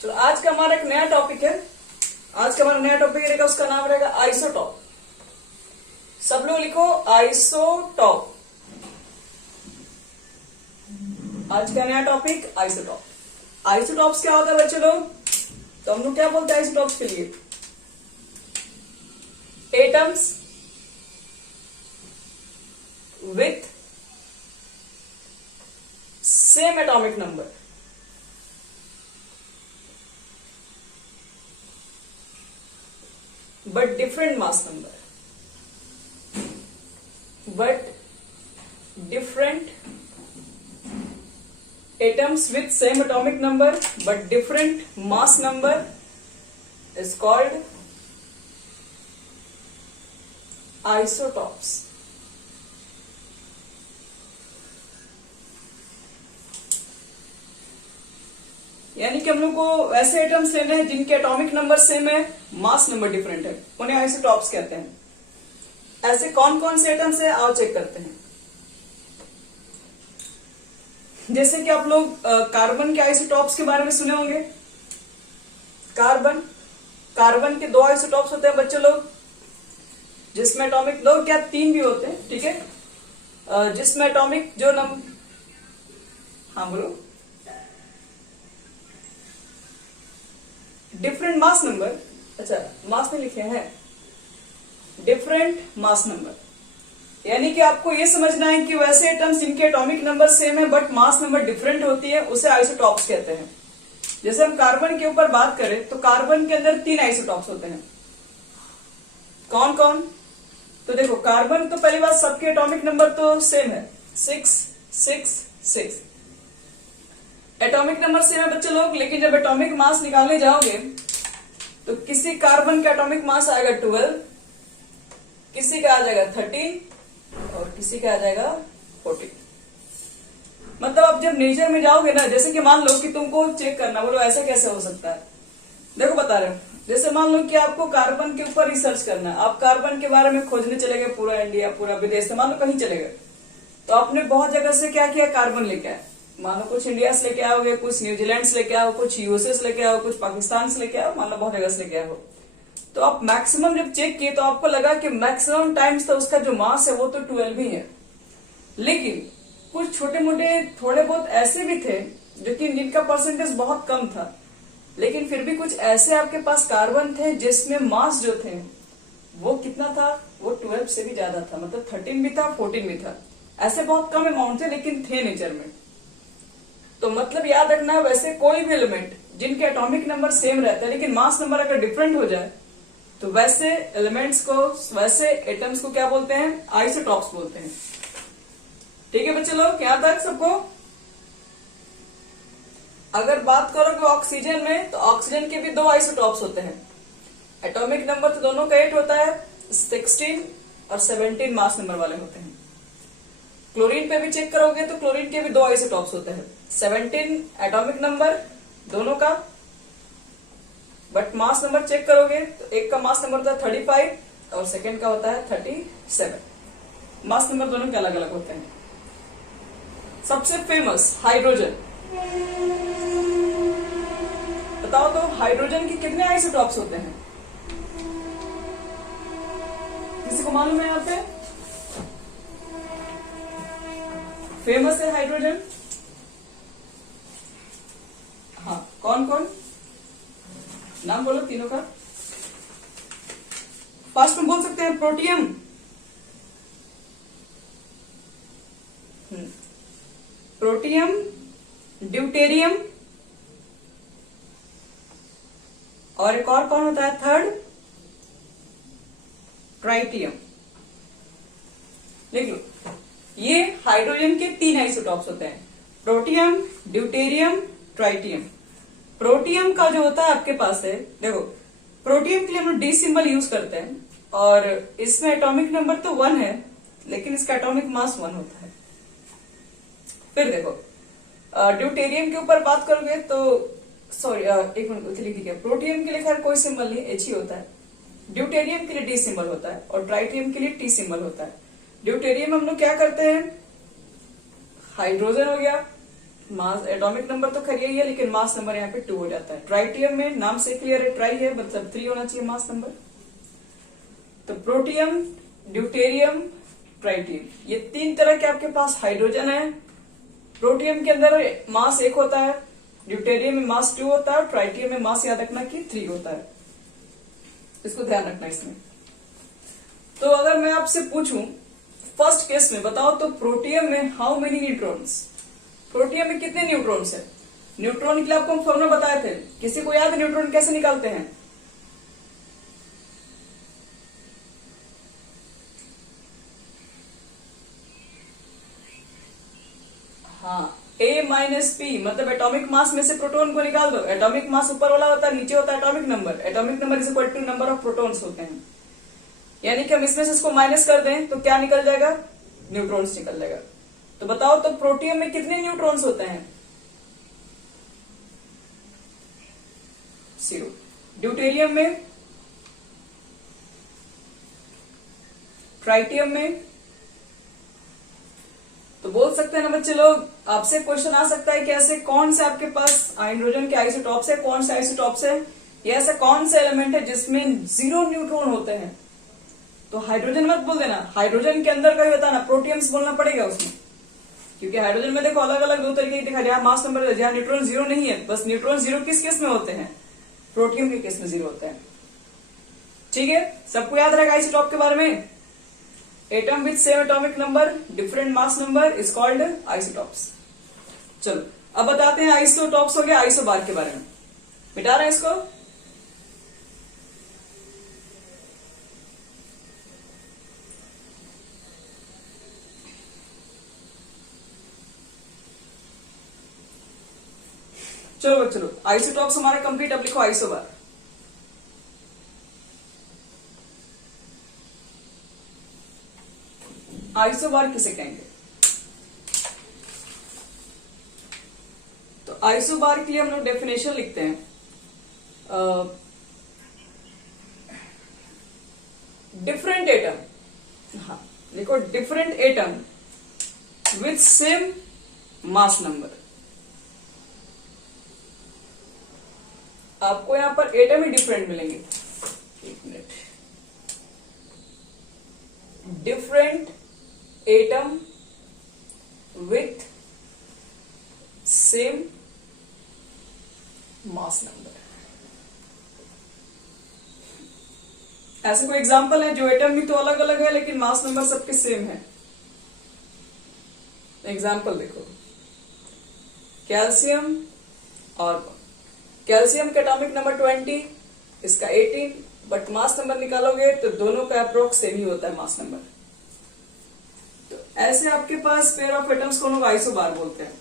चलो आज का हमारा एक नया टॉपिक है। आज का हमारा नया टॉपिक रहेगा, उसका नाम रहेगा आइसोटॉप। सब लोग लिखो आइसोटॉप। आज का नया टॉपिक आइसोटॉप। आइसोटॉप्स क्या होता है बच्चे लोग? तो हम लोग क्या बोलते हैं आइसोटॉप्स के लिए? Atoms with same atomic number, but different mass number, but different atoms with same atomic number but different mass number is called isotopes. यानी कि हम लोग को ऐसे एटम्स लेने हैं जिनके एटॉमिक नंबर सेम है, मास नंबर डिफरेंट है, उन्हें आइसोटॉप्स कहते हैं। ऐसे कौन कौन से एटम्स है आओ चेक करते हैं। जैसे कि आप लोग कार्बन के आइसोटॉप्स के बारे में सुने होंगे। कार्बन के दो आइसोटॉप्स होते हैं बच्चे लोग, जिसमें एटॉमिक दो क्या तीन भी होते हैं, ठीक है। जिसमें एटॉमिक जो हाँ बोलो, डिफरेंट मास नंबर, अच्छा मास में लिखे हैं डिफरेंट मास नंबर। यानी कि आपको यह समझना है कि वैसे एटम्स जिनके एटॉमिक नंबर सेम है बट मास नंबर डिफरेंट होती है उसे आइसोटॉप्स कहते हैं। जैसे हम कार्बन के ऊपर बात करें तो कार्बन के अंदर तीन आइसोटॉप्स होते हैं। कौन कौन? तो देखो कार्बन तो पहली बात सबके एटॉमिक नंबर तो सेम है, 666। एटॉमिक नंबर सेम है बच्चे लोग, लेकिन जब एटॉमिक मास निकालने जाओगे तो किसी कार्बन का एटॉमिक मास आएगा 12, किसी का आ जाएगा 13 और किसी का आ जाएगा 14। मतलब आप जब नेचर में जाओगे ना, जैसे कि मान लो कि तुमको चेक करना, बोलो ऐसा कैसे हो सकता है, देखो बता रहे हो। जैसे मान लो कि आपको कार्बन के ऊपर रिसर्च करना है, आप कार्बन के बारे में खोजने चले गए, पूरा इंडिया पूरा विदेश से मान लो कहीं चले गए, तो आपने बहुत जगह से क्या किया, कार्बन लेके आए। मान लो कुछ इंडिया से लेके आओगे, कुछ न्यूजीलैंड से लेके आओ, कुछ यूएसए से लेके आओ, कुछ पाकिस्तान से लेके आओ, मान लो बहुत जगह से लेके आओ। तो आप मैक्सिमम जब चेक किए तो आपको लगा कि मैक्सिमम टाइम्स तो उसका जो मास है वो तो 12 ही है। लेकिन कुछ छोटे मोटे थोड़े बहुत ऐसे भी थे जो कि जिनका परसेंटेज बहुत कम था, लेकिन फिर भी कुछ ऐसे आपके पास कार्बन थे जिसमें मास जो थे वो कितना था, वो 12 से भी ज्यादा था, मतलब 13 भी था 14 भी था। ऐसे बहुत कम अमाउंट थे लेकिन थे नेचर में। तो मतलब याद रखना, वैसे कोई भी एलिमेंट जिनके एटॉमिक नंबर सेम रहता है लेकिन मास नंबर अगर डिफरेंट हो जाए तो वैसे एलिमेंट्स को, वैसे एटम्स को क्या बोलते हैं, आइसोटॉप्स बोलते हैं। ठीक है बच्चे लोग, यहां तक सबको? अगर बात करोगे ऑक्सीजन में, तो ऑक्सीजन के भी दो आइसोटॉप्स होते हैं। एटॉमिक नंबर तो दोनों का 8 होता है, 16 और 17 मास नंबर वाले होते हैं। क्लोरीन पे भी चेक करोगे तो क्लोरीन के भी दो आइसोटॉप्स होते हैं, 17 एटॉमिक नंबर दोनों का, बट मास नंबर चेक करोगे तो एक का मास नंबर होता है 35 और सेकेंड का होता है 37। मास नंबर दोनों के अलग अलग होते हैं। सबसे फेमस हाइड्रोजन, बताओ तो हाइड्रोजन के कितने आइसोटॉप्स होते हैं? किसी को मालूम है? यहाँ पे फेमस है हाइड्रोजन, हाँ कौन कौन? नाम बोलो तीनों का। फर्स्ट में बोल सकते हैं प्रोटियम, प्रोटियम, ड्यूटेरियम, और एक और कौन होता है थर्ड? ट्राइटियम। देख लो, ये हाइड्रोजन के तीन आइसोटॉप्स होते हैं, प्रोटियम, ड्यूटेरियम, ट्राइटियम। प्रोटियम का जो होता है आपके पास है, देखो प्रोटियम के लिए हम लोग डी सिंबल यूज करते हैं और इसमें एटॉमिक नंबर तो 1 है लेकिन इसका एटॉमिक मास 1 होता है। फिर देखो ड्यूटेरियम के ऊपर बात करोगे तो सॉरी एक मिनट लिख दिया, प्रोटियम के लिए खैर कोई सिंबल नहीं, एच ही होता है। ड्यूटेरियम के लिए डी सिंबल होता है और ट्राइटियम के लिए टी सिंबल होता है। ड्यूटेरियम हम लोग क्या करते हैं, हाइड्रोजन हो गया, मास एटॉमिक नंबर तो खैर यही है, लेकिन मास नंबर यहाँ पे 2 हो जाता है। ट्राइटियम में नाम से क्लियर है, ट्राई है मतलब 3 होना चाहिए मास नंबर। तो प्रोटियम, ड्यूटेरियम, ट्राइटियम, ये 3 तरह के आपके पास हाइड्रोजन है। प्रोटियम के अंदर मास 1 होता है, ड्यूटेरियम में मास 2 होता है, और ट्राइटियम में मास याद रखना कि 3 होता है। इसको ध्यान रखना इसमें। तो अगर मैं आपसे पूछूं फर्स्ट केस में बताओ तो प्रोटियम में हाउ मेनी न्यूट्रॉन्स, प्रोटियम में कितने न्यूट्रॉन्स है? न्यूट्रॉन के लिए आपको हम फॉर्मूला बताए थे, किसी को याद है न्यूट्रॉन कैसे निकालते हैं? हाँ, A माइनस पी, मतलब एटॉमिक मास में से प्रोटॉन को निकाल दो। एटॉमिक मास ऊपर वाला होता है, नीचे होता है atomic number. Atomic number is equal to number of protons होते हैं। यानी कि हम इसमें से इसको माइनस कर दें तो क्या निकल जाएगा? न्यूट्रॉन्स निकल जाएगा। तो बताओ तो प्रोटियम में कितने न्यूट्रॉन्स होते हैं? 0। ड्यूटेरियम में, ट्राइटियम में, तो बोल सकते हैं ना बच्चे लोग, आपसे क्वेश्चन आ सकता है कि ऐसे कौन से आपके पास हाइड्रोजन के आइसोटॉप्स है, कौन से आइसोटॉप्स है, या ऐसा कौन सा एलिमेंट है जिसमें 0 न्यूट्रॉन होते हैं? तो हाइड्रोजन मत बोल देना, हाइड्रोजन के अंदर का ही बताना, प्रोटियम्स बोलना पड़ेगा उसमें, क्योंकि हाइड्रोजन में देखो अलग अलग 2 तरीके की दिखा, जहां मास नंबर जहां न्यूट्रॉन 0 नहीं है, बस न्यूट्रॉन 0 किस केस में होते हैं? प्रोटियम के केस में 0 होते हैं। ठीक है, सबको याद रहेगा आइसोटॉप के बारे में। Atom with same atomic number, different mass number is called isotopes. चलो अब बताते हैं आइसोटॉप्स हो गया, आइसोबार के बारे में। मिटा रहे हैं इसको। चलो आइसोटॉप्स हमारे कंप्लीट। अब लिखो आइसोबार। आइसोबार किसे कहेंगे? तो आइसोबार के लिए हम लोग डेफिनेशन लिखते हैं, डिफरेंट एटम, हाँ लिखो, different atom with same mass number. आपको यहां पर एटम ही डिफरेंट मिलेंगे। एक minute, different atom with same mass number. ऐसे कोई एग्जांपल है जो एटम भी तो अलग अलग है लेकिन मास नंबर सबके सेम है? एग्जांपल देखो, कैल्शियम और कैल्शियम का एटॉमिक नंबर 20, इसका 18, बट मास नंबर निकालोगे तो दोनों का अप्रोक्स सेम ही होता है मास नंबर। तो ऐसे आपके पास पेयर ऑफ एटम्स को लोग आइसोबार बोलते हैं।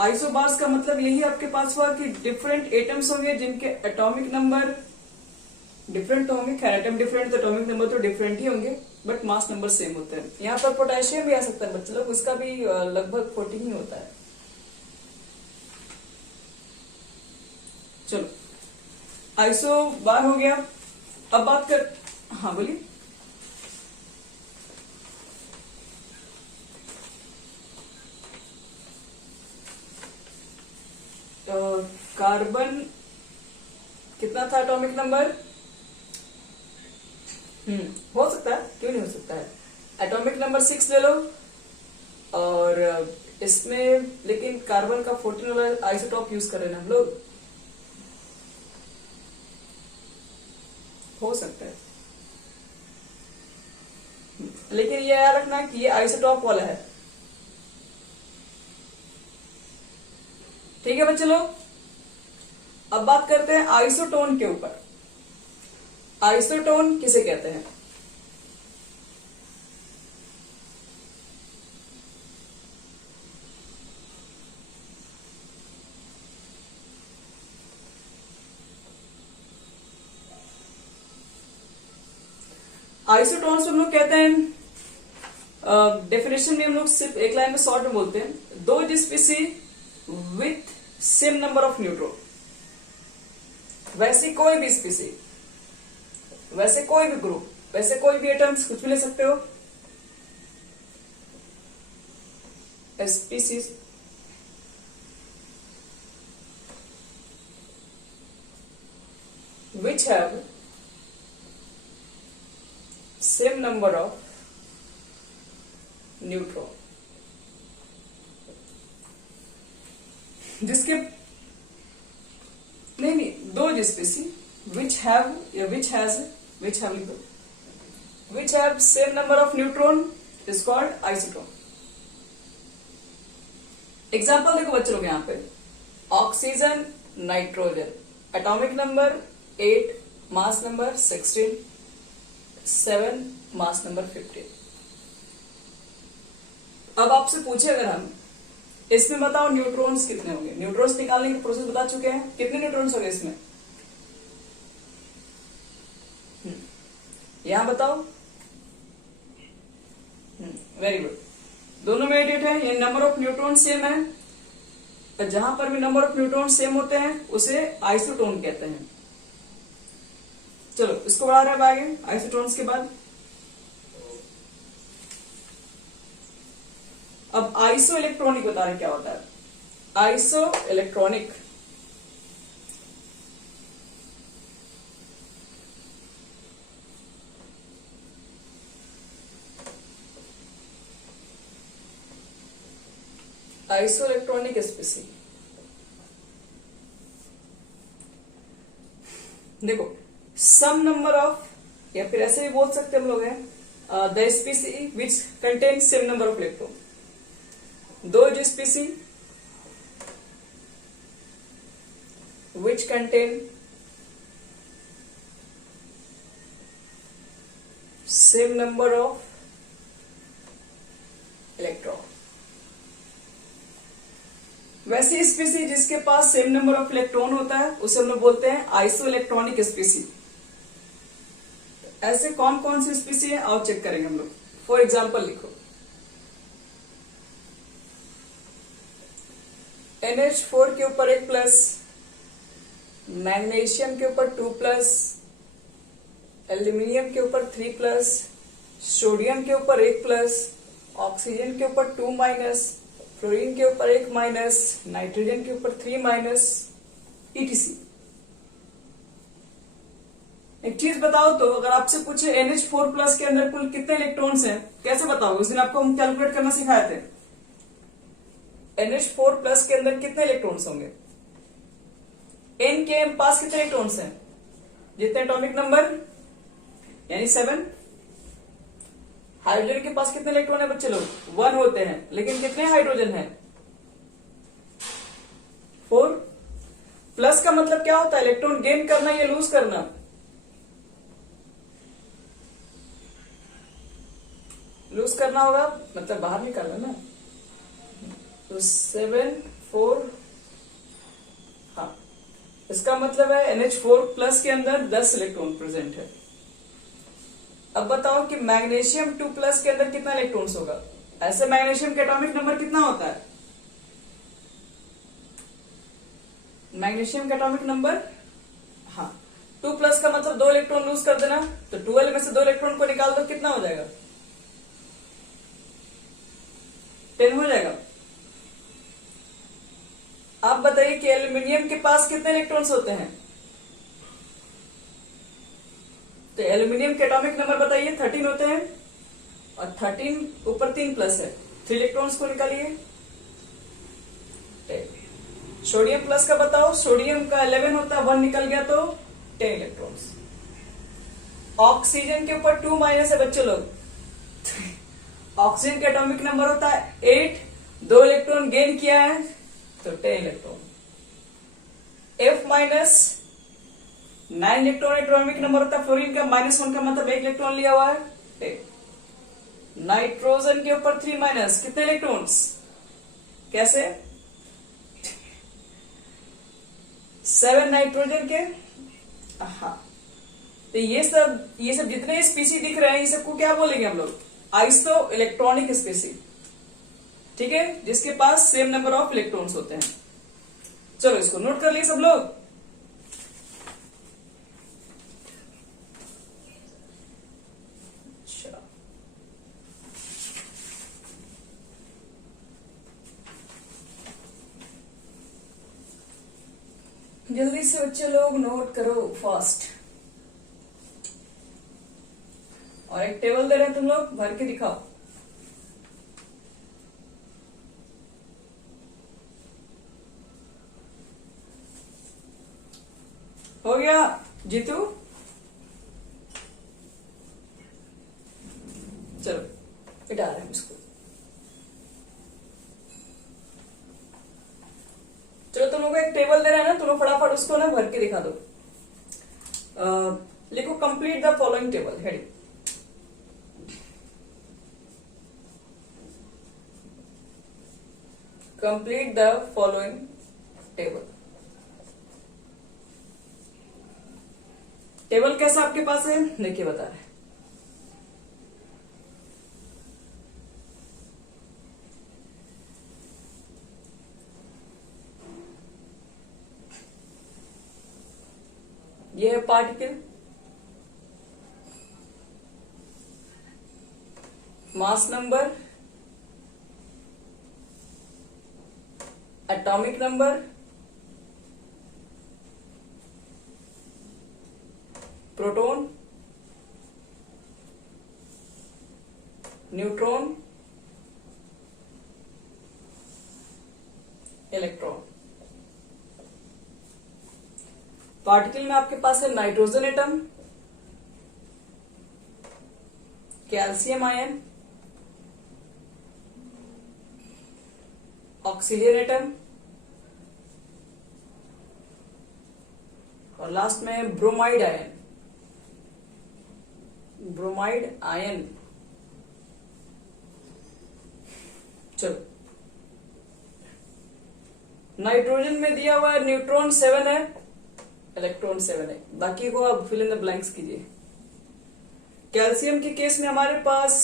आइसोबार्स का मतलब यही आपके पास हुआ कि डिफरेंट एटम्स होंगे जिनके एटॉमिक नंबर डिफरेंट तो होंगे, खैर एटम डिफरेंट तो एटॉमिक नंबर तो डिफरेंट ही होंगे, बट मास नंबर सेम होते हैं। यहाँ पर पोटेशियम भी आ सकता है बच्चे लोग, उसका भी लगभग 14 ही होता है। चलो आइसोबार हो गया। अब बात कर, हाँ बोलिए। कार्बन कितना था एटॉमिक नंबर? हो सकता है, क्यों नहीं हो सकता है। एटॉमिक नंबर 6 ले लो, और इसमें लेकिन कार्बन का 14 वाला आइसोटॉप यूज कर रहे हैं हम लोग, हो सकता है। लेकिन ये याद रखना कि ये आइसोटॉप वाला है। ठीक है बच्चे लोग, अब बात करते हैं आइसोटोन के ऊपर। आइसोटोन किसे कहते हैं? आइसोटोन्स हम लोग कहते हैं, डेफिनेशन में हम लोग सिर्फ एक लाइन में शॉर्ट में बोलते हैं, दो स्पीसी with same number of neutron. वैसी कोई भी स्पीसी, वैसे कोई भी ग्रुप, वैसे कोई भी एटम्स, कुछ भी ले सकते हो, species which have same number of neutron, जिसके नहीं दो स्पीसी which have या which have same number of neutron is called isotone. Example देखो बच्चे लोग यहां पे oxygen nitrogen atomic number 8 mass number 16 7 mass number 15. अब आपसे पूछे अगर हम इसमें बताओ न्यूट्रॉन्स कितने होंगे, न्यूट्रॉन्स निकालने की प्रोसेस बता चुके हैं, कितने न्यूट्रॉन्स होंगे इसमें यहां बताओ. वेरी गुड, दोनों में 8 है, ये नंबर ऑफ न्यूट्रॉन सेम है. और जहां पर भी नंबर ऑफ न्यूट्रॉन सेम होते हैं उसे आइसोटोन कहते हैं. चलो इसको बढ़ा रहे हैं आगे आइसोटोन्स के बाद. अब आइसो इलेक्ट्रॉनिक बता रहे क्या होता है. Iso electronic isoelectronic स्पीसी. देखो सम नंबर ऑफ, या फिर ऐसे भी बोल सकते हम लोग हैं the स्पीसी which contain same number of electron. दो जो स्पीसी which contain same number of electron. वैसी स्पीसी जिसके पास सेम नंबर ऑफ इलेक्ट्रॉन होता है उसे हम लोग बोलते हैं आइसो इलेक्ट्रॉनिक स्पीसी. ऐसे कौन कौन सी स्पीसी है आओ चेक करेंगे हम लोग. फॉर एग्जाम्पल लिखो NH4 के ऊपर 1 प्लस, मैग्नीशियम के ऊपर 2 प्लस, एल्यूमिनियम के ऊपर 3 प्लस, सोडियम के ऊपर 1 प्लस, ऑक्सीजन के ऊपर 2 माइनस, फ्लोरीन के ऊपर 1 माइनस, नाइट्रोजन के ऊपर 3 माइनस, ETC. एक चीज बताओ तो अगर आपसे पूछे NH4 प्लस के अंदर कुल कितने इलेक्ट्रॉन्स हैं कैसे बताओ. उस दिन आपको हम कैलकुलेट करना सिखाए थे. NH4 प्लस के अंदर कितने इलेक्ट्रॉन्स होंगे. N के पास कितने इलेक्ट्रॉन्स हैं, जितने एटॉमिक नंबर यानी 7. हाइड्रोजन के पास कितने इलेक्ट्रॉन है बच्चे लोग, 1 होते हैं, लेकिन कितने हाइड्रोजन है 4. प्लस का मतलब क्या होता है, इलेक्ट्रॉन गेन करना या लूज करना. लूज करना होगा मतलब बाहर निकालना ना. तो 7 4 हाँ, इसका मतलब है NH4 प्लस के अंदर 10 इलेक्ट्रॉन प्रेजेंट है. अब बताओ कि मैग्नीशियम 2 प्लस के अंदर कितना इलेक्ट्रॉन्स होगा. ऐसे मैग्नीशियम का एटॉमिक नंबर कितना होता है, मैग्नीशियम का एटॉमिक नंबर हाँ 2 प्लस का मतलब 2 इलेक्ट्रॉन लूज कर देना. तो 12 में से 2 इलेक्ट्रॉन को निकाल दो, कितना हो जाएगा 10 हो जाएगा. आप बताइए कि एल्यूमिनियम के पास कितने इलेक्ट्रॉन्स होते हैं. तो एल्यूमिनियम के एटॉमिक नंबर बताइए 13 होते हैं, और 13 ऊपर 3 प्लस है, 3 इलेक्ट्रॉन्स को निकालिए. सोडियम प्लस का बताओ, सोडियम का 11 होता है, 1 निकल गया तो 10 इलेक्ट्रॉन्स. ऑक्सीजन के ऊपर 2 माइनस है बच्चों लोग. ऑक्सीजन का एटॉमिक नंबर होता है 8, 2 इलेक्ट्रॉन गेन किया है तो 10 electron. F minus 9 electron atomic number होता है फ्लोरीन का, -1 का मतलब 1 इलेक्ट्रॉन लिया हुआ है. नाइट्रोजन के ऊपर 3 माइनस, कितने इलेक्ट्रॉन्स, कैसे 7 नाइट्रोजन के. हाँ, तो ये सब जितने स्पीसी दिख रहे हैं ये सबको क्या बोलेंगे हम लोग, आइसो इलेक्ट्रॉनिक स्पीसी. ठीक है, जिसके पास सेम नंबर ऑफ इलेक्ट्रॉन्स होते हैं. चलो इसको नोट कर लिए सब लोग. जल्दी से बच्चे लोग नोट करो फास्ट। और एक टेबल दे रहे हैं, तुम लोग भर के दिखाओ। हो गया जीतू? चलो मिटा रहे हैं इसको। चलो तुम लोग एक टेबल दे रहे हैं ना, तुम लोग फटाफट उसको ना भर के दिखा दो। लिखो complete the following table, heading. Complete the following table. Table कैसा आपके पास है देखिए, बता रहे हैं। ये है particle, mass number, atomic number, proton, neutron, electron. Particle में आपके पास है nitrogen atom, calcium ion, oxygen atom और लास्ट में ब्रोमाइड आयन। Bromide ion. चलो, नाइट्रोजन में दिया हुआ है न्यूट्रॉन 7 है, इलेक्ट्रॉन 7 है, बाकी को आप फिल इन द ब्लैंक्स कीजिए। कैल्शियम के केस में हमारे पास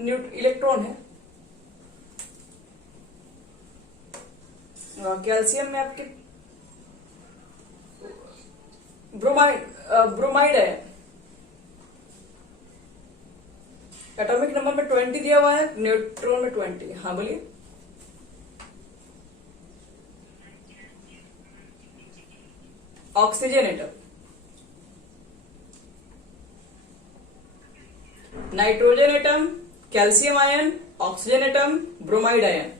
इलेक्ट्रॉन है, कैल्शियम में आपके ब्रोमाइड है। एटॉमिक नंबर में 20 दिया हुआ है, न्यूट्रॉन में 20। हाँ बोलिए। Oxygen atom, nitrogen atom, calcium ion, oxygen atom, bromide ion.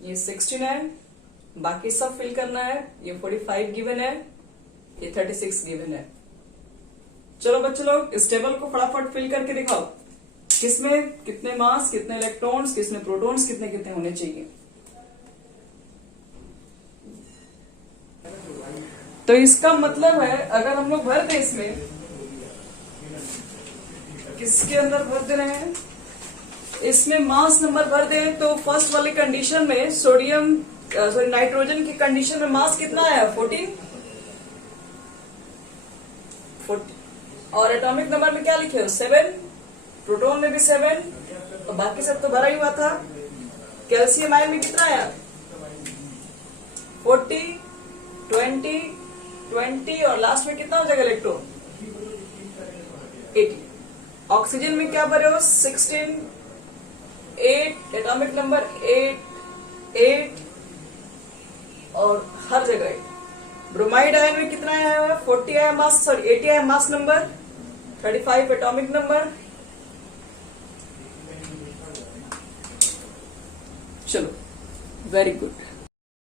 ये 16 है, बाकी सब फिल करना है। ये 45 गिवन है, ये 36 गिवन है। चलो बच्चों लोग इस टेबल को फटाफट फिल करके दिखाओ, किसमें कितने मास, कितने इलेक्ट्रॉन्स, किसमें प्रोटॉन्स, कितने कितने होने चाहिए। तो इसका मतलब है अगर हम लोग भर दें इसमें, किसके अंदर भर दे रहे हैं, इसमें मास नंबर भर दें तो फर्स्ट वाली कंडीशन में सोडियम नाइट्रोजन की कंडीशन में मास कितना आया 14। और एटॉमिक नंबर में क्या लिखे हो 7, प्रोटॉन में भी 7, तो बाकी सब तो भरा ही हुआ था। कैल्शियम आयन में कितना आया 40, 20 और लास्ट में कितना हो जाएगा इलेक्ट्रॉन 80। ऑक्सीजन में क्या भरे हो 16, 8, एटॉमिक नंबर 8 और हर जगह 8। ब्रोमाइड आयन में कितना आया है 40 आया मास, सॉरी 80 आया मास नंबर, 35 एटॉमिक नंबर। चलो वेरी गुड।